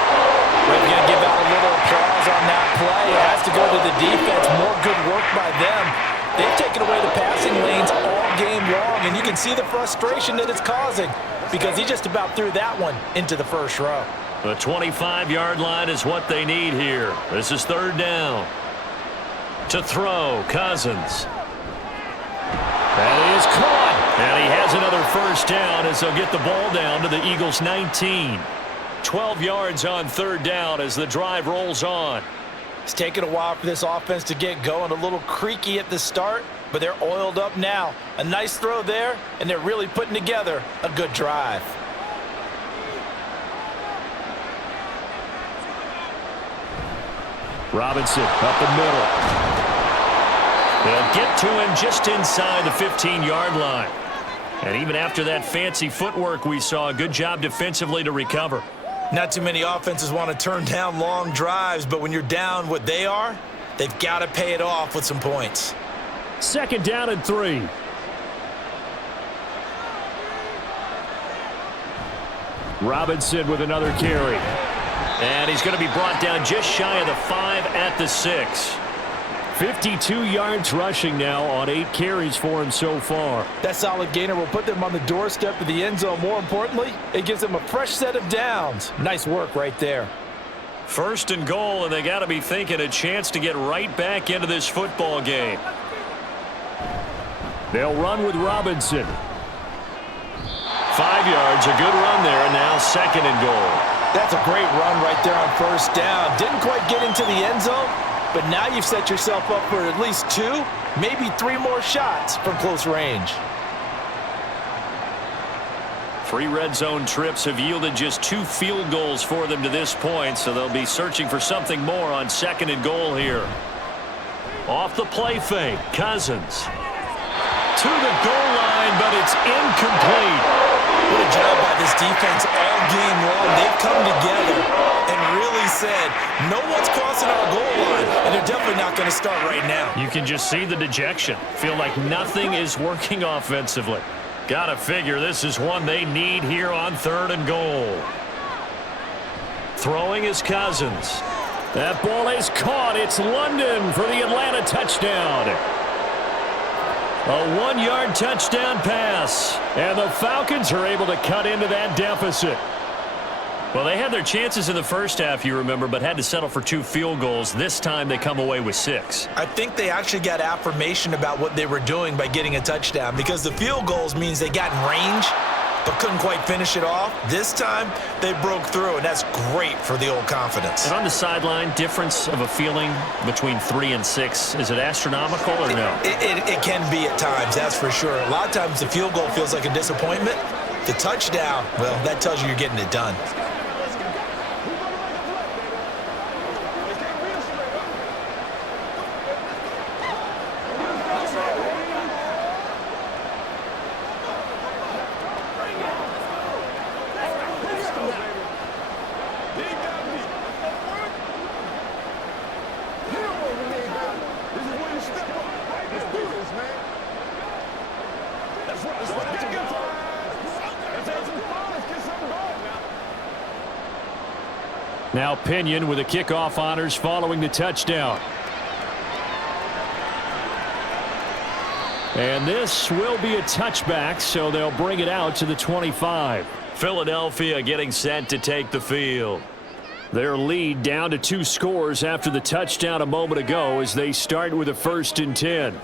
We're going to give out a little applause on that play. It has to go to the defense. More good work by them. They've taken away the passing lanes all game long, and you can see the frustration that it's causing because he just about threw that one into the first row. The 25-yard line is what they need here. This is third down. To throw, Cousins. That is caught. And he has another first down as they'll get the ball down to the Eagles' 19. 12 yards on third down as the drive rolls on. It's taken a while for this offense to get going. A little creaky at the start, but they're oiled up now. A nice throw there, and they're really putting together a good drive. Robinson up the middle. They'll get to him just inside the 15-yard line. And even after that fancy footwork we saw, a good job defensively to recover. Not too many offenses want to turn down long drives, but when you're down what they are, They've got to pay it off with some points. 2nd down and 3. Robinson with another carry. And he's going to be brought down just shy of the 5 at the 6. 52 yards rushing now on 8 carries for him so far. That solid gainer will put them on the doorstep of the end zone. More importantly, it gives them a fresh set of downs. Nice work right there. 1st and goal, and they got to be thinking a chance to get right back into this football game. They'll run with Robinson. 5 yards, a good run there, and now 2nd and goal. That's a great run right there on 1st down. Didn't quite get into the end zone, but now you've set yourself up for at least 2, maybe 3 more shots from close range. 3 red zone trips have yielded just 2 field goals for them to this point, so they'll be searching for something more on 2nd and goal here. Off the play fake, Cousins. To the goal line, but it's incomplete. What a job by this defense all game long. They've come together and really said, no one's crossing our goal line, and they're definitely not going to start right now. You can just see the dejection. Feel like nothing is working offensively. Gotta figure this is one they need here on 3rd and goal. Throwing is Cousins. That ball is caught. It's London for the Atlanta touchdown. A 1-yard touchdown pass. And the Falcons are able to cut into that deficit. Well, they had their chances in the first half, you remember, but had to settle for 2 field goals. This time they come away with 6. I think they actually got affirmation about what they were doing by getting a touchdown, because the field goals means they got in range but couldn't quite finish it off. This time they broke through, and that's great for the old confidence. And on the sideline, difference of a feeling between 3 and 6, is it astronomical or no? It can be at times, that's for sure. A lot of times the field goal feels like a disappointment. The touchdown, well, that tells you you're getting it done. Now Pinion with the kickoff honors following the touchdown. And this will be a touchback, so they'll bring it out to the 25. Philadelphia getting set to take the field. Their lead down to 2 scores after the touchdown a moment ago as they start with a 1st and 10.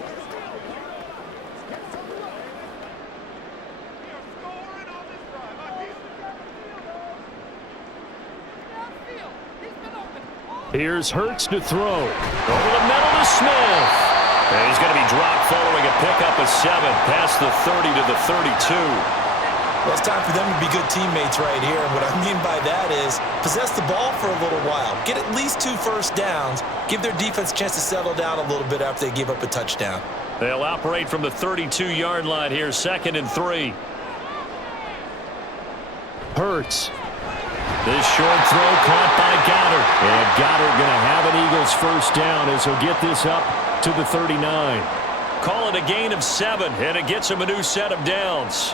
Here's Hurts to throw. Over the middle to Smith. And he's going to be dropped following a pickup of 7 past the 30 to the 32. Well, it's time for them to be good teammates right here. And what I mean by that is possess the ball for a little while. Get at least 2 first downs. Give their defense a chance to settle down a little bit after they give up a touchdown. They'll operate from the 32-yard line here, 2nd and 3. Hurts. This short throw caught by Goddard. And Goddard going to have an Eagles first down as he'll get this up to the 39. Call it a gain of 7, and it gets him a new set of downs.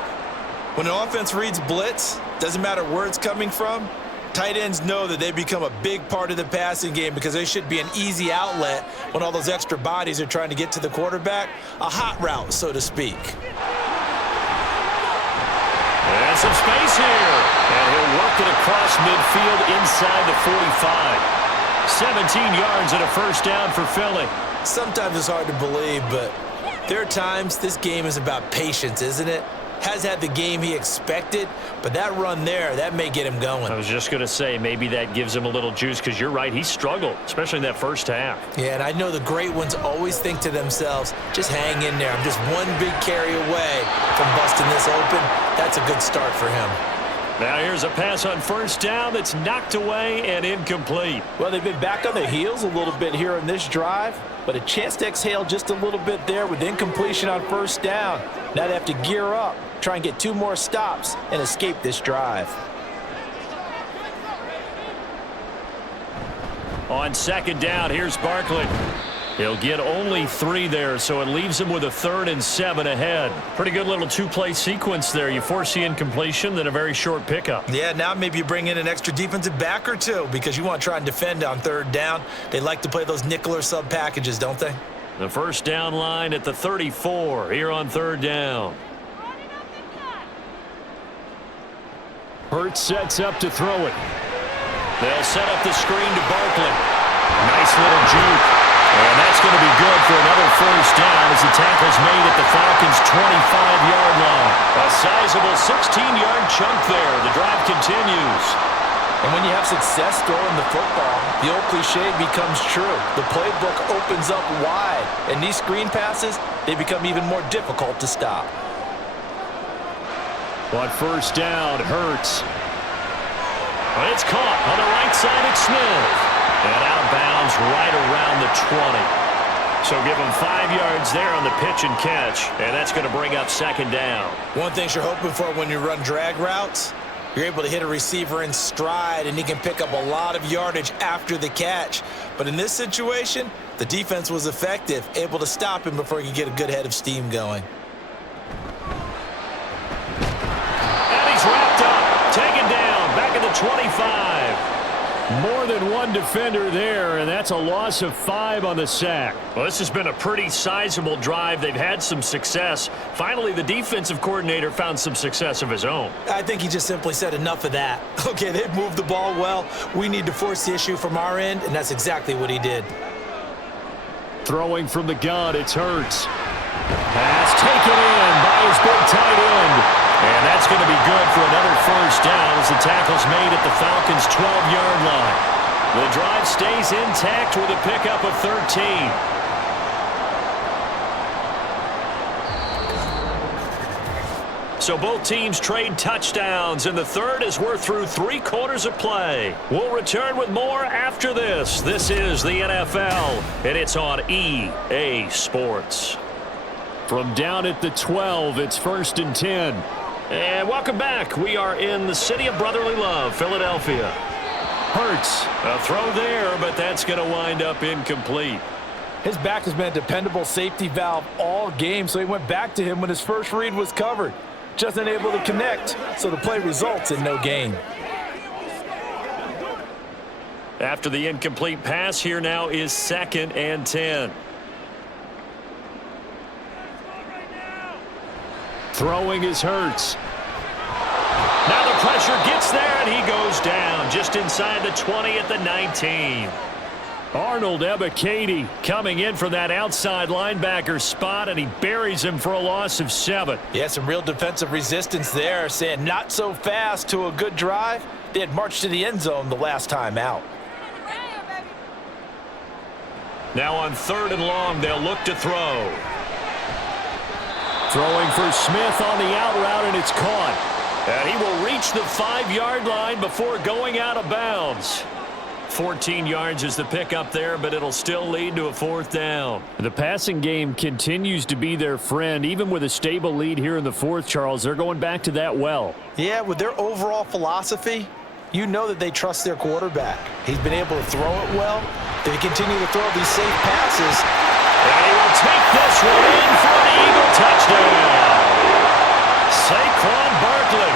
When an offense reads blitz, doesn't matter where it's coming from, tight ends know that they become a big part of the passing game because they should be an easy outlet when all those extra bodies are trying to get to the quarterback. A hot route, so to speak. And some space here. And he'll work it across midfield inside the 45. 17 yards and a first down for Philly. Sometimes it's hard to believe, but there are times this game is about patience, isn't it? Has had the game he expected, but that run there, that may get him going. I was just going to say, maybe that gives him a little juice because you're right, he struggled, especially in that first half. Yeah, and I know the great ones always think to themselves, just hang in there. I'm just one big carry away from busting this open. That's a good start for him. Now here's a pass on first down that's knocked away and incomplete. Well, they've been back on their heels a little bit here on this drive, but a chance to exhale just a little bit there with incompletion on first down. Now they have to gear up, try and get 2 more stops and escape this drive. On second down, here's Barkley. He'll get only 3 there, so it leaves him with a 3rd and 7 ahead. Pretty good little 2-play sequence there. You force the incompletion, then a very short pickup. Yeah, now maybe you bring in an extra defensive back or two because you want to try and defend on 3rd down. They like to play those nickel or sub packages, don't they? The first down line at the 34 here on 3rd down. Hurts sets up to throw it. They'll set up the screen to Barkley. Nice little juke. And that's going to be good for another first down as the tackle's made at the Falcons' 25-yard line. A sizable 16-yard chunk there. The drive continues. And when you have success throwing the football, the old cliche becomes true. The playbook opens up wide. And these screen passes, they become even more difficult to stop. On first down, Hurts. But it's caught on the right side at Smith. And out of bounds right around the 20. So give him 5 yards there on the pitch and catch. And that's going to bring up second down. One thing you're hoping for when you run drag routes, you're able to hit a receiver in stride, and he can pick up a lot of yardage after the catch. But in this situation, the defense was effective, able to stop him before he could get a good head of steam going. And he's wrapped up, taken down, back at the 25. More than one defender there, and that's a loss of 5 on the sack. Well, this has been a pretty sizable drive. They've had some success. Finally, the defensive coordinator found some success of his own. I think he just simply said enough of that. Okay, they've moved the ball well. We need to force the issue from our end, and that's exactly what he did. Throwing from the gun, it's Hurts. Pass taken in by his big tight end. And that's going to be good for another first down as the tackle's made at the Falcons' 12-yard line. The drive stays intact with a pickup of 13. So both teams trade touchdowns, and the third as we're through 3 quarters of play. We'll return with more after this. This is the NFL, and it's on EA Sports. From down at the 12, it's 1st and 10. And welcome back. We are in the city of brotherly love, Philadelphia. Hurts. A throw there, but that's going to wind up incomplete. His back has been a dependable safety valve all game, so he went back to him when his first read was covered. Just unable to connect, so the play results in no gain. After the incomplete pass, here now is 2nd and 10. Throwing is Hurts. Now the pressure gets there, and he goes down just inside the 20 at the 19. Arnold Ebiketie coming in from that outside linebacker spot, and he buries him for a loss of 7. Yeah, some real defensive resistance there, saying not so fast to a good drive. They had marched to the end zone the last time out. Now on 3rd and long, they'll look to throw. Throwing for Smith on the out route, and it's caught. And he will reach the 5-yard line before going out of bounds. 14 yards is the pickup there, but it'll still lead to a 4th down. The passing game continues to be their friend. Even with a stable lead here in the 4th, Charles, they're going back to that well. Yeah, with their overall philosophy, you know that they trust their quarterback. He's been able to throw it well. They continue to throw these safe passes. And he will take this one in for an Eagle touchdown. Saquon Barkley,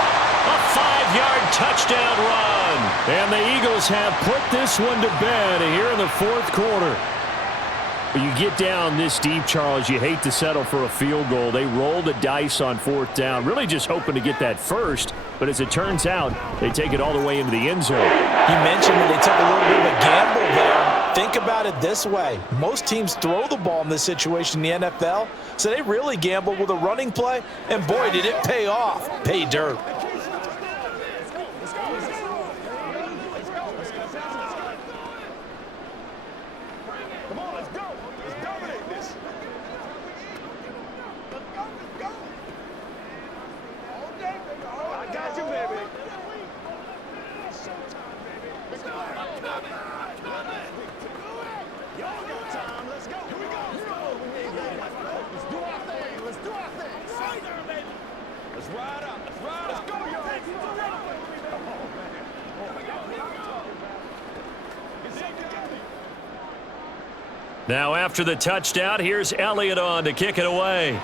a 5-yard touchdown run. And the Eagles have put this one to bed here in the 4th quarter. When you get down this deep, Charles, you hate to settle for a field goal. They roll the dice on 4th down, really just hoping to get that first. But as it turns out, they take it all the way into the end zone. You mentioned that they took a little bit of a gamble there. Think about it this way. Most teams throw the ball in this situation in the NFL, so they really gambled with a running play, and boy, did it pay off. Pay dirt. Come on, let's go. Let's dominate this. I got you, baby. It's showtime, baby. Let's go. Y'all got time. Let's go. Here we go. Let's do our thing. Let's do our thing. Right there, baby. Let's ride up. Let's ride up. Let's go, y'all. Oh, man. Oh, here we go. Get something together. Now after the touchdown, here's Elliott on to kick it away.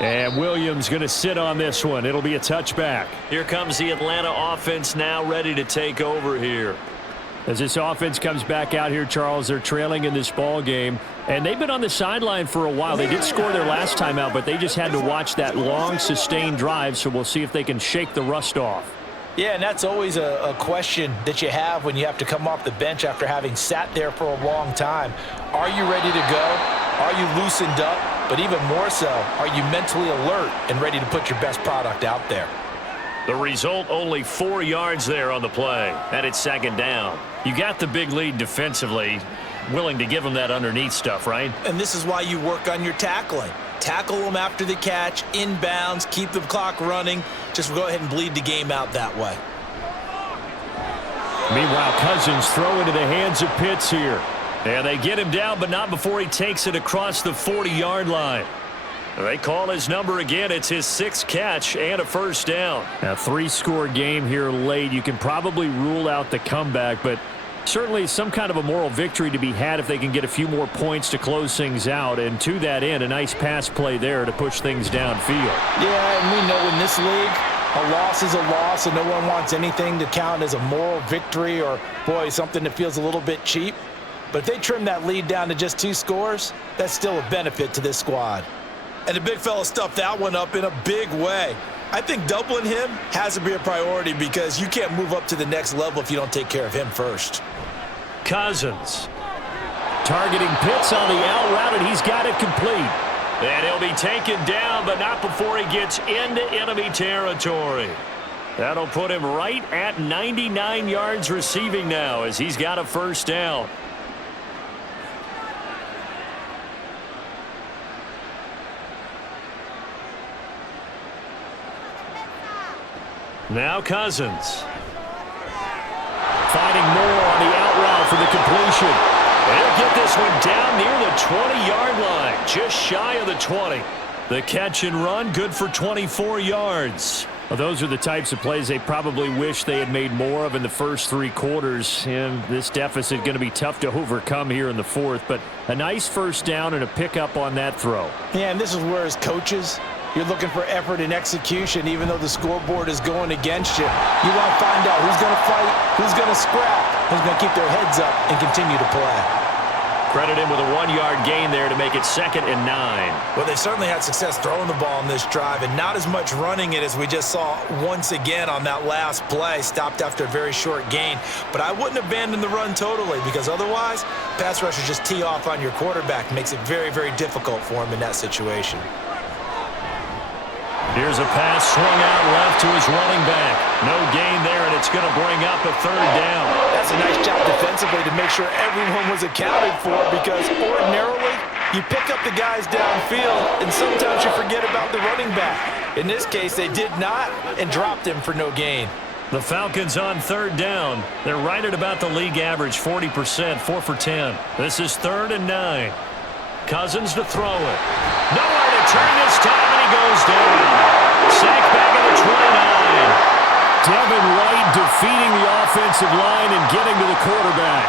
And Williams going to sit on this one. It'll be a touchback. Here comes the Atlanta offense now ready to take over here. As this offense comes back out here, Charles, they're trailing in this ball game. And they've been on the sideline for a while. They did score their last time out, but they just had to watch that long, sustained drive. So we'll see if they can shake the rust off. Yeah, and that's always a question that you have when you have to come off the bench after having sat there for a long time. Are you ready to go? Are you loosened up? But even more so, are you mentally alert and ready to put your best product out there? The result, only 4 yards there on the play, and it's second down. You got the big lead defensively, willing to give them that underneath stuff, right? And this is why you work on your tackling. Tackle them after the catch, inbounds, keep the clock running. Just go ahead and bleed the game out that way. Meanwhile, Cousins throw into the hands of Pitts here. And they get him down, but not before he takes it across the 40-yard line. They call his number again. It's his 6th catch and a first down. A 3-score game here late. You can probably rule out the comeback, but certainly some kind of a moral victory to be had if they can get a few more points to close things out. And to that end, a nice pass play there to push things downfield. Yeah, and we know in this league, a loss is a loss, and no one wants anything to count as a moral victory or, boy, something that feels a little bit cheap. But if they trim that lead down to just 2 scores, that's still a benefit to this squad. And the big fella stuffed that one up in a big way. I think doubling him has to be a priority because you can't move up to the next level if you don't take care of him first. Cousins targeting Pitts on the out route, and he's got it complete. And he'll be taken down, but not before he gets into enemy territory. That'll put him right at 99 yards receiving now as he's got a first down. Now Cousins. Finding more on the out route for the completion. They'll get this one down near the 20-yard line, just shy of the 20. The catch and run, good for 24 yards. Well, those are the types of plays they probably wish they had made more of in the first 3 quarters. And this deficit going to be tough to overcome here in the 4th. But a nice first down and a pickup on that throw. Yeah, and this is where as coaches, you're looking for effort and execution, even though the scoreboard is going against you. You want to find out who's going to fight, who's going to scrap, who's going to keep their heads up and continue to play. Credit him with a 1-yard gain there to make it 2nd and 9. Well, they certainly had success throwing the ball on this drive and not as much running it as we just saw once again on that last play. Stopped after a very short gain. But I wouldn't abandon the run totally because otherwise, pass rushers just tee off on your quarterback. Makes it very, very difficult for him in that situation. Here's a pass swung out left to his running back. No gain there, and it's going to bring up a 3rd down. That's a nice job defensively to make sure everyone was accounted for because ordinarily you pick up the guys downfield and sometimes you forget about the running back. In this case, they did not and dropped him for no gain. The Falcons on 3rd down. They're right at about the league average, 40%, 4 for 10. This is 3rd and 9. Cousins to throw it. Nowhere to turn this time, and he goes down. Sack back at the 29. Devin White defeating the offensive line and getting to the quarterback.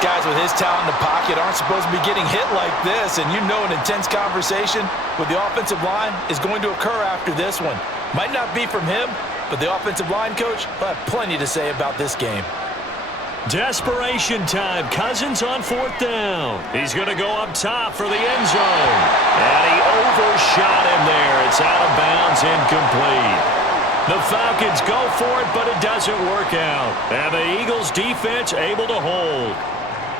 Guys with his talent in the pocket aren't supposed to be getting hit like this, and you know an intense conversation with the offensive line is going to occur after this one. Might not be from him, but the offensive line coach will have plenty to say about this game. Desperation time. Cousins on 4th down. He's going to go up top for the end zone. And he overshot him there. It's out of bounds, incomplete. The Falcons go for it, but it doesn't work out. And the Eagles defense able to hold.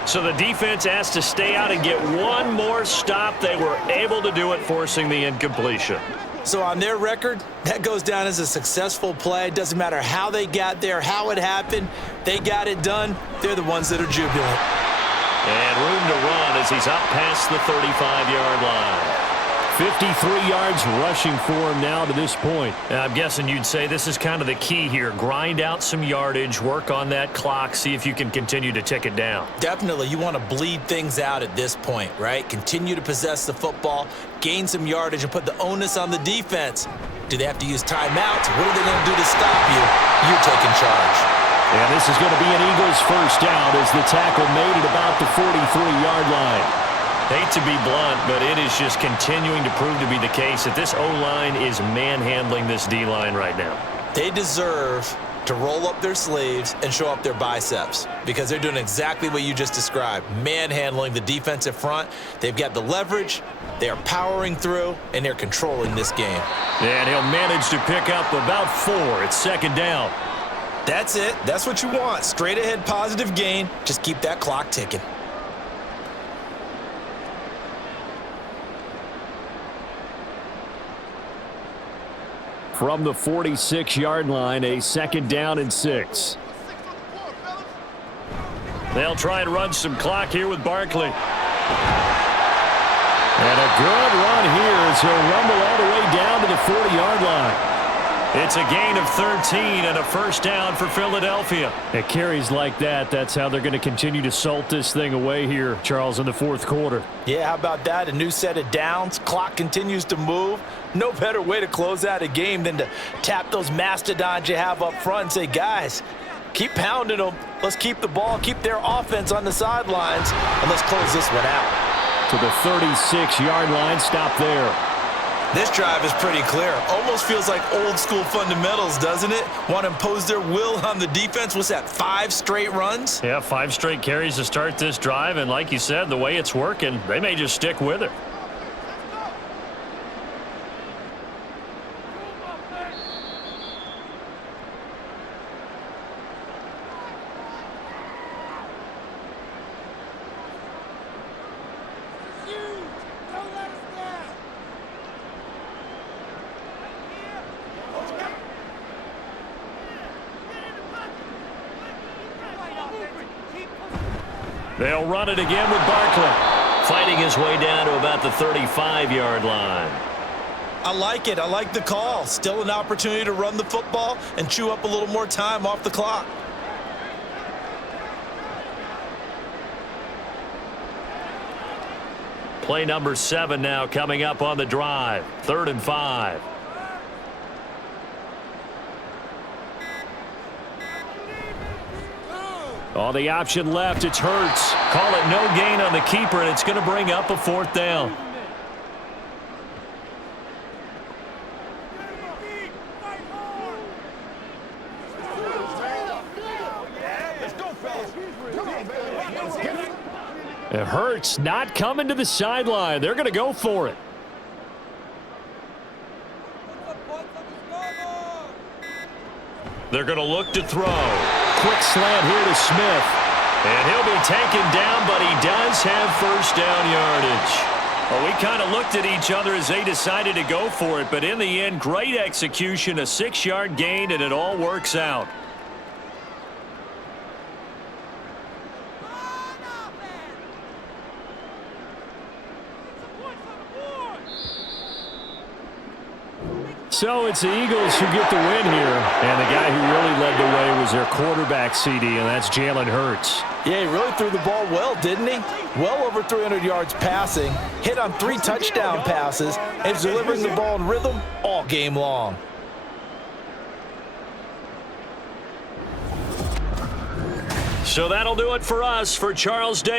So the defense has to stay out and get one more stop. They were able to do it, forcing the incompletion. So on their record, that goes down as a successful play. It doesn't matter how they got there, how it happened. They got it done. They're the ones that are jubilant. And room to run as he's up past the 35-yard line. 53 yards rushing for him now to this point. I'm guessing you'd say this is kind of the key here. Grind out some yardage, work on that clock, see if you can continue to tick it down. Definitely. You want to bleed things out at this point, right? Continue to possess the football, gain some yardage, and put the onus on the defense. Do they have to use timeouts? What are they going to do to stop you? You're taking charge. And this is going to be an Eagles first down as the tackle made at about the 43-yard line. Hate to be blunt, but it is just continuing to prove to be the case that this O-line is manhandling this D-line right now. They deserve to roll up their sleeves and show up their biceps because they're doing exactly what you just described, manhandling the defensive front. They've got the leverage, they are powering through, and they're controlling this game. And he'll manage to pick up about 4. It's second down. That's it. That's what you want. Straight ahead positive gain. Just keep that clock ticking. From the 46-yard line, a second down and 6. They'll try and run some clock here with Barkley. And a good run here as he'll rumble all the way down to the 40-yard line. It's a gain of 13 and a first down for Philadelphia. It carries like that. That's how they're going to continue to salt this thing away here, Charles, in the fourth quarter. Yeah, how about that? A new set of downs. Clock continues to move. No better way to close out a game than to tap those mastodons you have up front and say, guys, keep pounding them. Let's keep the ball, keep their offense on the sidelines, and let's close this one out. To the 36-yard line, stop there. This drive is pretty clear. Almost feels like old school fundamentals, doesn't it? Want to impose their will on the defense. What's that, 5 straight runs? Yeah, 5 straight carries to start this drive, and like you said, the way it's working, they may just stick with it. They'll run it again with Barkley. Fighting his way down to about the 35-yard line. I like it. I like the call. Still an opportunity to run the football and chew up a little more time off the clock. Play number 7 now coming up on the drive. 3rd and 5. On the option left, it's Hurts. Call it no gain on the keeper, and it's going to bring up a 4th down. And Hurts not coming to the sideline. They're going to go for it. They're going to look to throw. Quick slant here to Smith. And he'll be taken down, but he does have first down yardage. Well, we kind of looked at each other as they decided to go for it, but in the end, great execution, a 6-yard gain, and it all works out. So it's the Eagles who get the win here. And the guy who really led the way was their quarterback, CD, and that's Jalen Hurts. Yeah, he really threw the ball well, didn't he? Well over 300 yards passing, hit on 3 touchdown passes, and he's delivering the ball in rhythm all game long. So that'll do it for us. For Charles Day.